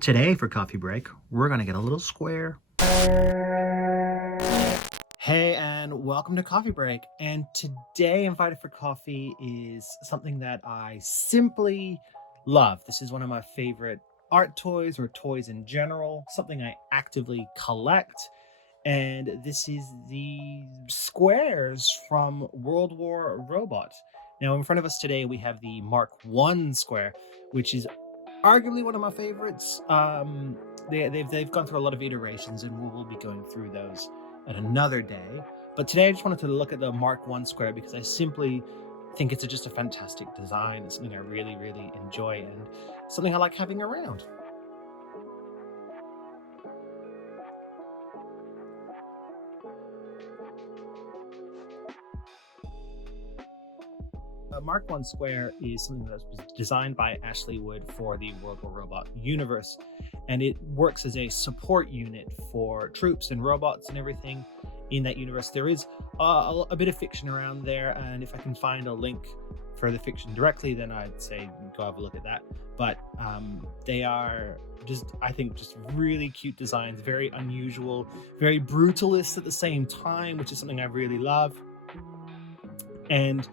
Today for coffee break, we're gonna get a little square. Hey, and welcome to Coffee Break. And today, Invited for Coffee is something that I simply love. This is one of my favorite art toys or toys in general, something I actively collect. And this is the squares from World War Robot. Now, in front of us today, we have the Mark I square, which is arguably one of my favorites. They've gone through a lot of iterations, and we'll be going through those at another day. But today, I just wanted to look at the Mark I square because I simply think it's just a fantastic design. It's something I really, really enjoy, and something I like having around. Mark I Square is something that was designed by Ashley Wood for the World War Robot universe, and it works as a support unit for troops and robots and everything in that universe. There is a bit of fiction around there, and if I can find a link for the fiction directly, then I'd say go have a look at that. But they are I think, just really cute designs, very unusual, very brutalist at the same time, which is something I really love. And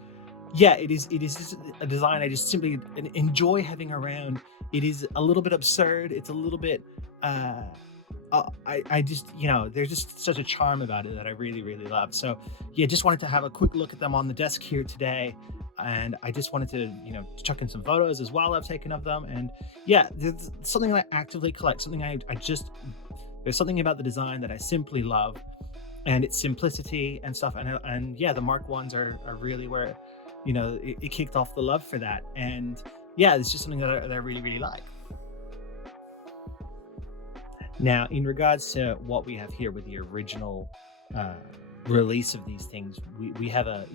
yeah, it is just a design I just simply enjoy having around. It is a little bit absurd. It's a little bit I just, there's just such a charm about it that I really, really love. So yeah, just wanted to have a quick look at them on the desk here today. And I just wanted to, chuck in some photos as well I've taken of them. And yeah, there's something that I actively collect, something there's something about the design that I simply love, and its simplicity and stuff. And yeah, the Mark Ones are really where, it kicked off the love for that. And yeah, it's just something that I really, really like. Now, in regards to what we have here with the original release of these things, we have a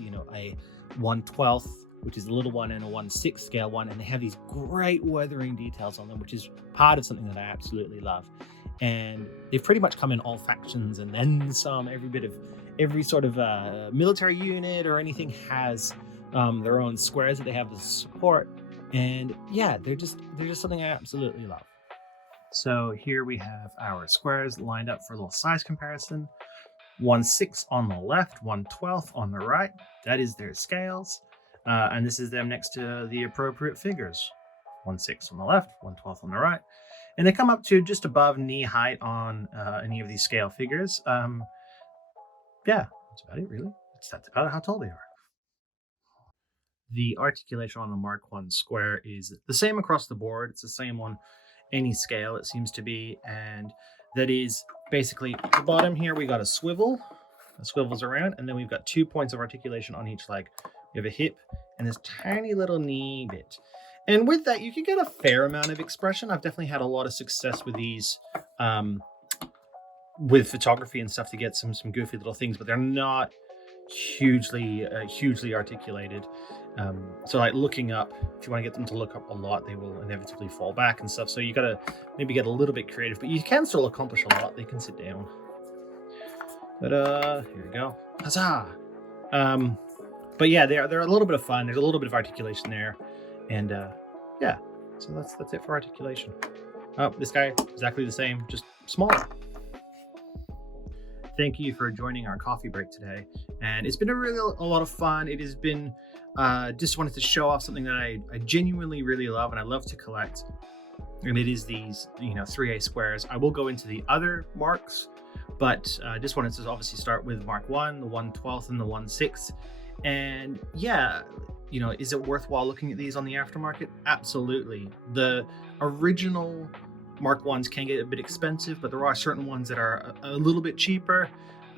1/12, which is a little one, and a 1/6 scale one, and they have these great weathering details on them, which is part of something that I absolutely love. And they've pretty much come in all factions and then some. Every sort of military unit or anything has their own squares that they have to support. And yeah, they're just something I absolutely love. So here we have our squares lined up for a little size comparison. 1/6 on the left, 1/12 on the right. That is their scales. And this is them next to the appropriate figures. 1/6 on the left, 1/12 on the right. And they come up to just above knee height on any of these scale figures. Yeah, that's about it, really. That's about how tall they are. The articulation on the Mark I square is the same across the board. It's the same on any scale, it seems to be. And that is basically at the bottom here, we got a swivel that swivels around, and then we've got 2 points of articulation on each leg. We have a hip and this tiny little knee bit. And with that, you can get a fair amount of expression. I've definitely had a lot of success with these, with photography and stuff, to get some goofy little things, but they're not hugely articulated. So like looking up, if you want to get them to look up a lot, they will inevitably fall back and stuff. So you got to maybe get a little bit creative, but you can still accomplish a lot. They can sit down. But here we go. Huzzah! But yeah, they're a little bit of fun. There's a little bit of articulation there. And yeah, so that's it for articulation. Oh, this guy, exactly the same, just smaller. Thank you for joining our coffee break today. And it's been a lot of fun. It has been, just wanted to show off something that I genuinely really love and I love to collect. And it is these, ThreeA squares. I will go into the other marks, but I just wanted to obviously start with Mark I, the 1/12 and the 1/6. And yeah, is it worthwhile looking at these on the aftermarket? Absolutely. The original Mark I's can get a bit expensive, but there are certain ones that are a little bit cheaper.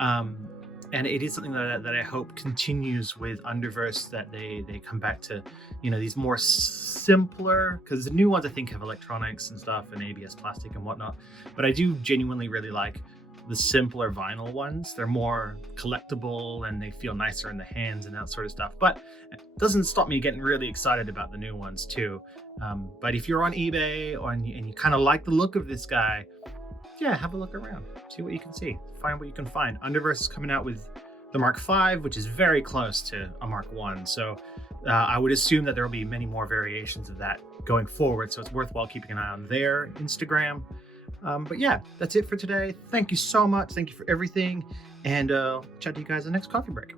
And it is something that I hope continues with Underverse, that they come back to, these more simpler, because the new ones I think have electronics and stuff and ABS plastic and whatnot. But I do genuinely really like the simpler vinyl ones. They're more collectible and they feel nicer in the hands and that sort of stuff. But it doesn't stop me getting really excited about the new ones too. But if you're on eBay and you kind of like the look of this guy, yeah, have a look around, see what you can see, find what you can find. Underverse is coming out with the Mark V, which is very close to a Mark I. So I would assume that there will be many more variations of that going forward. So it's worthwhile keeping an eye on their Instagram. But yeah, that's it for today. Thank you so much. Thank you for everything. And chat to you guys in the next coffee break.